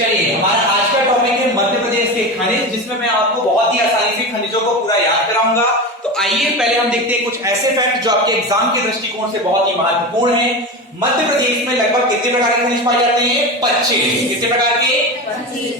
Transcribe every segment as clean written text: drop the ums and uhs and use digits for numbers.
चलिए, हमारा आज का टॉपिक है मध्य प्रदेश के खनिज, जिसमें मैं आपको बहुत ही आसानी से खनिजों को पूरा याद कराऊंगा। तो आइए पहले हम देखते हैं कुछ ऐसे फैक्ट जो आपके एग्जाम के दृष्टिकोण से बहुत ही महत्वपूर्ण है। मध्य प्रदेश में लगभग कितने प्रकार के खनिज पाए जाते हैं? 25। कितने प्रकार के?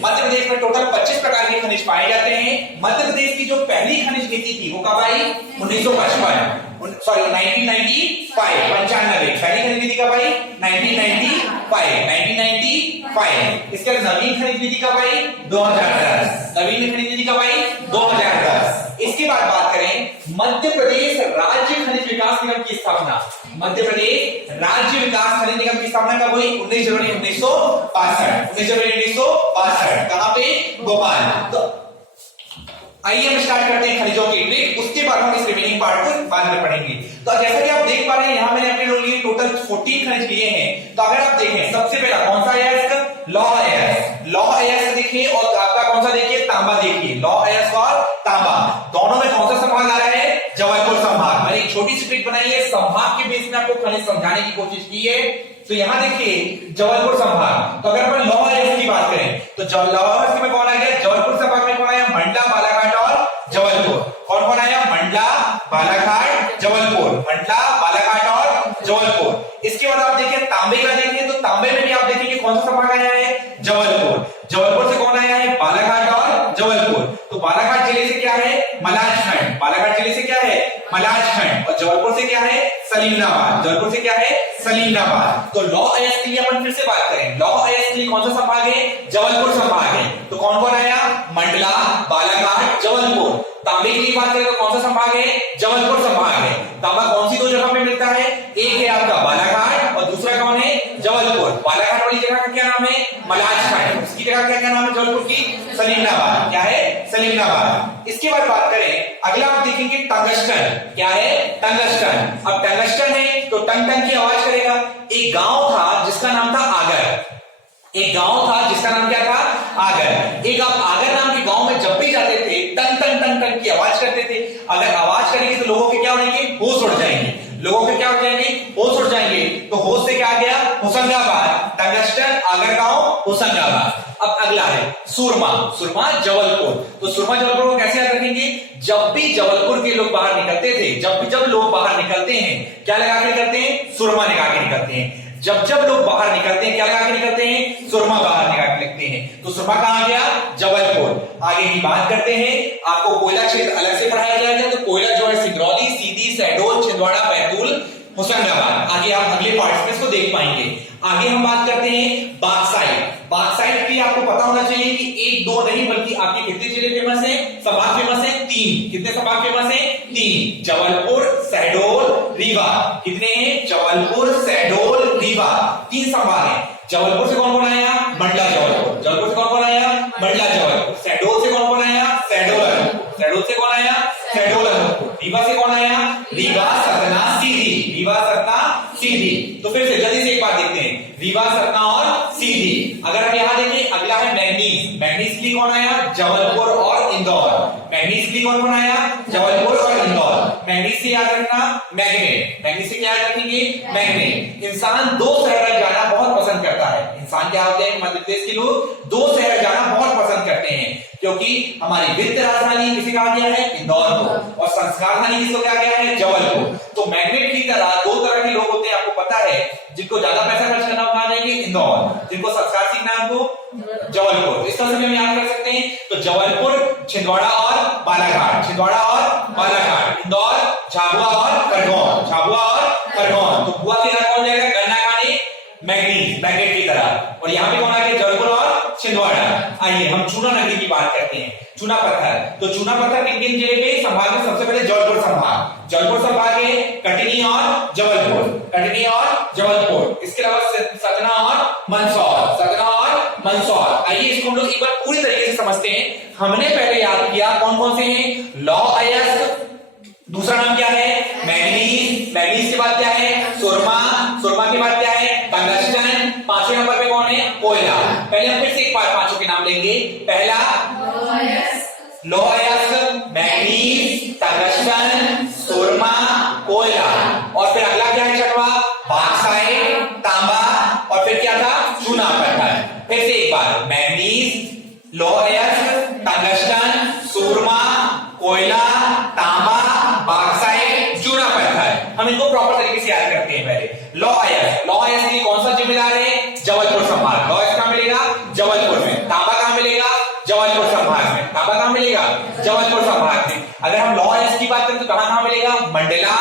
मध्य प्रदेश में टोटल 25 प्रकार के खनिज पाए जाते हैं। मध्य प्रदेश की जो पहली खनिज नीति थी वो कब आई? 1955 सॉरी 1995 95। पहली खनिज नीति कब आई? 1995। इसके बाद नवीन खनिज नीति कब आई? 2010। नवीन खनिज नीति कब आई? 2010। इसके बाद बात करें मध्य प्रदेश राज्य खनिज विकास निगम की स्थापना। मध्य प्रदेश राज्य विकास खनिज निगम की स्थापना कब हुई? 19 जनवरी 1962। 19 जनवरी 1962। कहां पे? भोपाल। तो आइए हम स्टार्ट करते हैं खनिजों की ट्रिक, उसके बाद हम इस रिमेनिंग पार्ट को बाद में पढ़ेंगे। तो जैसा कि आप देख पा रहे हैं यहाँ मैंने अपने लिए टोटल 14 खनिज लिए हैं। तो अगर आप देखें सबसे पहला कौन सा है इसका? लौह अयस्क। लौह अयस्क देखिए और आपका कौन सा देखिए? तांबा देखिए। लौह अयस्क और तांबा दोनों में कौन सा संभाग आ रहा है? जबलपुर संभाग। मैंने एक छोटी सी ट्रिक बनाई है, संभाग के बेस में आपको खनिज समझाने की कोशिश की है। तो यहाँ देखिए जबलपुर संभाग। तो अगर अपन लौह अयस्क की बात करें तो लौह अयस्क में कौन आ गया? जबलपुर संभाग में कौन आया? मंडला, बालाघाट और जबलपुर। कौन कौन आया? मंडला, बालाघाट, जबलपुर। मंडला, बालाघाट और जबलपुर। इसके बाद आप देखिए तांबे का देखिए तो तांबे में भी आप देखेंगे कौन सा संभाग आया है? जबलपुर। जबलपुर से कौन आया है? बालाघाट और जबलपुर। तो बालाघाट जिले से क्या है? मलाजखंड। बालाघाट जिले से क्या है? मलाजखंड। और जबलपुर से क्या है? सलीमनाबाद। जबलपुर से क्या है? सलीमनाबाद। तो लौह अयस्क के लिए अपन फिर से बात करें, लौह अयस्क के लिए कौन सा संभाग है? जबलपुर संभाग है। तो कौन कौन आया? मंडला, बालाघाट, जबलपुर। तांबे की बात करें तो कौन सा संभाग है? जबलपुर संभाग है। तांबा कौन सी दो जगह पे मिलता है? एक है आपका बालाघाट और दूसरा कौन है? जबलपुर। बालाघाट वाली जगह का क्या नाम है? मलाजखंड। उसकी जगह क्या क्या नाम है जबलपुर की? सलीमनाबाद। क्या है? सलीमनाबाद। इसके बाद बात करें अगला आप देखेंगे टंगस्टन। क्या है? टंगस्टन। अब टंगस्टन है तो टंग टंग की आवाज करेगा। एक गांव था जिसका नाम था आगर। एक गांव था जिसका नाम क्या था? आगर। एक आप आगर नाम के गांव में जब भी जाते थे टन टन टन टन की आवाज करते थे। अगर आवाज करेंगे तो लोगों के क्या उड़ेंगे? होश उड़ जाएंगे। लोगों के क्या उड़ जाएंगे? होश उड़ जाएंगे। तो होश से क्या आ गया? होशंगाबाद। टंगस्टन, आगर गांव, होशंगाबाद। अब अगला है सुरमा। सुरमा जबलपुर। तो सुरमा जबलपुर को कैसे याद रखेंगे? जब भी जबलपुर के लोग बाहर निकलते थे, जब लोग बाहर निकलते हैं क्या लगा के निकलते हैं? सुरमा लगा के निकलते हैं। जब लोग बाहर निकलते हैं क्या लगा के निकलते हैं? सुरमा बाहर लगा के निकलते हैं। तो सुरमा कहां गया? जबलपुर। आगे की बात करते हैं, आपको कोयला क्षेत्र अलग से पढ़ाया जाएगा। तो कोयला जो है सिंगरौली, सीधी, शहडोल, छिंदवाड़ा, बैतूल, होशंगाबाद। आगे आप अगले पार्ट्स में इसको देख पाएंगे। आगे हम बात करते हैं बॉक्साइट। बॉक्साइट के लिए आपको पता होना चाहिए कि एक दो नहीं बल्कि आपके कितने जिले फेमस है? संभाग फेमस है? 3। कितने संभाग फेमस है? 3। जबलपुर, शहडोल, रीवा। कितने हैं? जबलपुर, शहडोल, रीवा। 3 संभाग है। जबलपुर से कौन कौन आया? मंडला, जबलपुर। जबलपुर से कौन कौन आया? मंडला, जबलपुर। शहडोल से कौन कौन आया? शहडोल, अनूपपुर। शहडोल से कौन आया? शहडोल, अनूपपुर। रीवा से कौन आया? रीवा, सतना, सीधी। रीवा, सतना, सीधी। तो फिर से जल्दी से एक बात देखते हैं, रीवा, सतना और सीधी। अगर हम यहां देखें अगला है मैग्नीज। मैग्नीज के लिए कौन आया? जबलपुर और इंदौर। मैग्नीज के लिए कौन कौन आया? जबलपुर और इंदौर। मैग्नीज से याद रखना मैग्नेट। मैग्नीज से क्या याद रखेंगे? मैग्नेट। इंसान 2 शहर जाना बहुत पसंद करता है। इंसान क्या होते हैं? मध्य प्रदेश के लोग 2 शहर जाना बहुत पसंद करते हैं, क्योंकि हमारी वित्त राजधानी किसे कहा गया है? इंदौर को। और संस्कार राजधानी किसको कहा गया है? जबलपुर। तो मैग्नेट की तरह 2 तरह के लोग होते हैं, आपको पता है। जिनको ज्यादा पैसा खर्च करना कहां जाएंगे? इंदौर। जिनको संस्कार सीखना है उनको जबलपुर। इस तरह से हम याद कर सकते हैं। तो जबलपुर, छिंदवाड़ा और बालाघाट। छिंदवाड़ा और बालाघाट। इंदौर, झाबुआ और खरगोन। झाबुआ और खरगोन। तो बुआ की तरह कौन जाएगा? गन्ना खाने मैग्नीज, मैग्नेट की तरह। और यहाँ पे कौन आ गया? जबलपुर और छिंदवाड़ा। आइए हम चूना नगरी की बात करते हैं। चूना पत्थर। तो चूना पत्थर किन किन जिले पे? संभाग में सबसे पहले जबलपुर संभाग। जबलपुर संभाग है कटनी और जबलपुर। कटनी और जबलपुर। इसके अलावा सतना और मंदसौर। सतना और मंदसौर। आइए इसको हम लोग एक बार पूरी तरीके से समझते हैं। हमने पहले याद किया कौन कौन से हैं? लौह अयस्क। दूसरा नाम क्या है? मैग्नीज। मैग्नीज के बाद क्या है? सुरमा। सुरमा के बाद क्या है? टंगस्टन। 5वें नंबर पे कौन है? कोयला। पहले हम फिर से एक बार 5 के नाम लेंगे। पहला लौह अयस्क, मैग्नीज, टंगस्टन, सुरमा, कोयला। और फिर अगला क्या है? 6वां बॉक्साइट, तांबा। और फिर क्या था? चूना पत्थर। फिर से एक बार मैग्नीज, लौह अयस्क, टंगस्टन, सूरमा, कोयला, तांबा, बॉक्साइट, चूना पत्थर। हम इनको प्रॉपर तरीके से याद करते हैं। पहले लौह अयस्क, लौह अयस्क के लिए कौन सा जिम्मेदार है? जबलपुर संभाग। लौह अयस्क कहां मिलेगा? जबलपुर में। तांबा कहां मिलेगा? जबलपुर संभाग में। तांबा कहां मिलेगा? जबलपुर संभाग में। अगर हम लौह अयस्क की बात करें तो कहां मिलेगा? मंडला,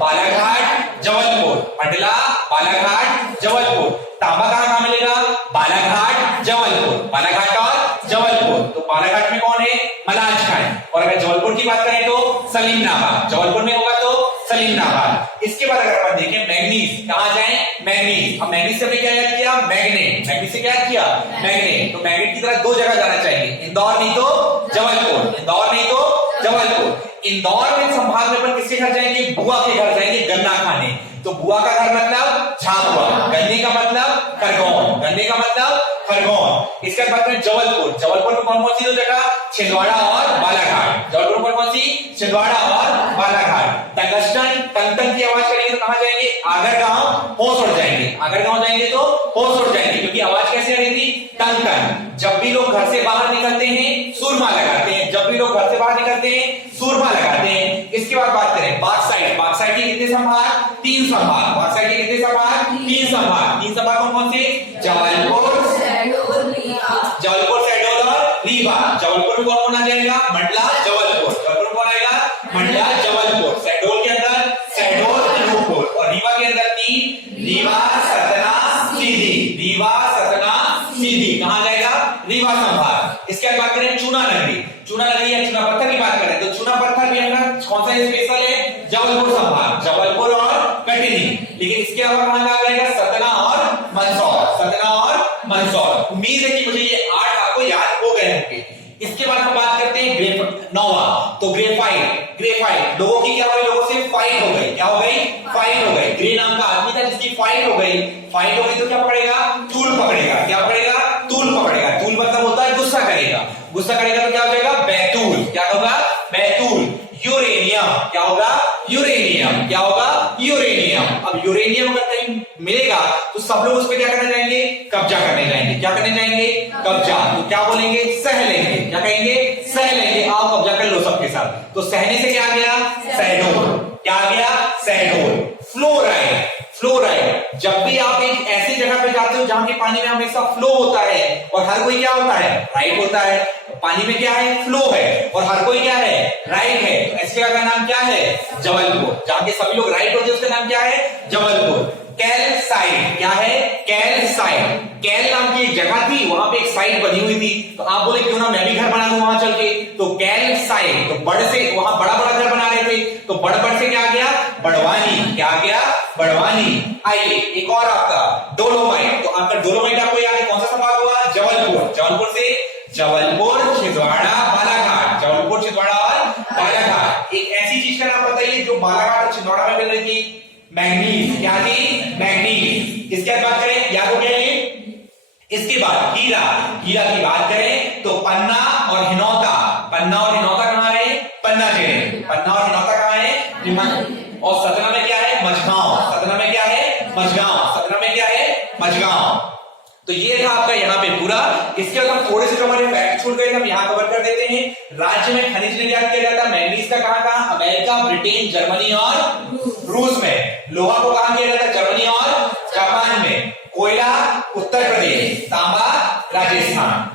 बालाघाट, जबलपुर। मंडला, बालाघाट, जबलपुर। तांबा कहां मिलेगा? बालाघाट, जबलपुर। बालाघाट और जबलपुर। तो बालाघाट में कौन है? मलाज खान। और अगर जबलपुर की बात करें तो सलीमनाबाद। जबलपुर में होगा तो सलीमनाबाद। इसके बाद अगर अपन देखें मैग्नीज, कहां जाएं? मैग्नीज। अब मैग्नीज से हमने क्या याद किया? मैग्नेट। मैग्नीज से क्या याद किया? मैग्नेट। तो मैग्नेट की तरह दो जगह जाना चाहिए, इंदौर नहीं तो जबलपुर। इंदौर नहीं तो जबलपुर। इंदौर में संभाग में अपन किसके घर जाएंगे? बुआ के घर जाएंगे गन्ना खाने। तो बुआ का घर मतलब झाबुआ, गन्ने का मतलब खरगोन, गन्ने का मतलब खरगोन। इसके बाद में जबलपुर। जबलपुर में कौन कौन सी दो जगह? छिंदवाड़ा और बालाघाट। जबलपुर में कौन सी? छिंदवाड़ा और बालाघाट। टंगस्टन, टंगटन की आवाज करेंगे तो कहां जाएंगे? आगरगांव, होश उड़ जाएंगे। आगरगांव जाएंगे तो होश उड़ जाएंगे, क्योंकि आवाज कैसे आ रही थी? टंगटन। जब भी लोग घर से बाहर निकलते हैं सूरमा लगाते हैं। जब भी लोग घर से बाहर निकलते हैं सूरमा लगाते हैं। इसके बाद बात करें बॉक्साइट। बॉक्साइट के कितने संभाग? 3 संभाग। बॉक्साइट के कितने संभाग? 3 संभाग। 3 संभाग कौन कौन से? जबलपुर, जबलपुर, शहडोल और रीवा। जबलपुर में कौन कौन आ जाएगा? मंडला, जबलपुर। जबलपुर में कौन आएगा? मंडला, जबलपुर। शहडोल के अंदर शहडोल, अनूपपुर। और रीवा के अंदर 3, रीवा, सतना, सीधी। रीवा, सतना, सीधी। कहां जाएगा? रीवा संभाग। इसके बाद बात करें चूना नगरी। चूना नगरी या चूना पत्थर की बात करें तो चूना पत्थर भी अपना कौन सा स्पेशल है? जबलपुर संभाग। जबलपुर और कटनी। लेकिन इसके अलावा कहां आ जाएगा? सतना और मंदसौर। सतना और मंदसौर। उम्मीद है कि मुझे ये 8 आपको याद हो गए होंगे। इसके बाद हम बात करते हैं नौवा, तो ग्रेफाइट। ग्रेफाइट लोगों की क्या हो गई? लोगों से फाइट हो गई। क्या हो गई? फाइट हो गई। ग्रे नाम का आदमी था जिसकी फाइट हो गई। फाइट हो गई तो क्या पकड़ेगा? तूल पकड़ेगा। क्या पकड़ेगा? तूल पकड़ेगा। तूल मतलब होता है गुस्सा करेगा। गुस्सा करेगा तो क्या हो जाएगा? बैतूल। क्या होगा? बैतूल। यूरेनियम। क्या होगा? यूरेनियम। क्या होगा? यूरेनियम। अब यूरेनियम अगर कहीं मिलेगा तो सब लोग उस पर क्या करने जाएंगे? कब्जा करने जाएंगे। क्या करने जाएंगे? कब्जा। तो क्या बोलेंगे? सह लेंगे। क्या कहेंगे? सह लेंगे। आओ कब्जा कर लो सबके साथ। तो सहने से क्या आ गया? शहडोल। क्या आ गया? शहडोल। फ्लोराइड। फ्लोराइड जब भी आप एक ऐसी जगह पे जाते हो जहां के पानी में हमेशा फ्लो होता है और हर कोई क्या होता है? राइट होता है। पानी में क्या है? फ्लो है और हर कोई क्या है? राइट है। तो ऐसी जगह का नाम क्या है? जबलपुर। जहां के सभी लोग राइट होते हैं उसका नाम क्या है? जबलपुर। कैलसाइट। क्या है? कैलसाइट। कैल नाम की एक जगह थी, वहां पे एक साइट बनी हुई थी। तो आप बोले क्यों ना मैं भी घर बना दूं वहां चल के। तो कैलसाइट, तो बड़ से वहां बड़ा बड़ा घर बना रहे थे तो बड़ से क्या आ गया? बड़वानी। क्या आ गया? बड़वानी। आइए एक और आपका डोलोमाइट। तो आपका डोलोमाइट आपको याद है कौन सा संभाग हुआ? जबलपुर। जबलपुर से जबलपुर, छिंदवाड़ा, बालाघाट। जबलपुर, छिंदवाड़ा और बालाघाट। एक ऐसी चीज का नाम बताइए जो बालाघाट और छिंदवाड़ा में मिल रही थी? मैग्नीज। क्या थी? मैग्नीज। इसके बाद बात करें, याद हो गया ये। इसके बाद हीरा। हीरा की बात करें तो पन्ना और हिनौता। पन्ना और हिनौता कहां है? पन्ना जिले। पन्ना और हिनौता कहां है? और सतना में क्या है? मझगांव। सतना में क्या है? मझगांव। सतना में क्या है? मझगांव। तो ये था आपका यहाँ पे पूरा। इसके बाद हम थोड़े से जो हमारे फैक्ट छूट गए हम यहाँ कवर कर देते हैं। राज्य में खनिज निर्यात किया जाता है मैंगनीज का कहां? अमेरिका, ब्रिटेन, जर्मनी और रूस में। लोहा को कहां किया जाता है? जर्मनी और जापान में। कोयला उत्तर प्रदेश, तांबा राजस्थान।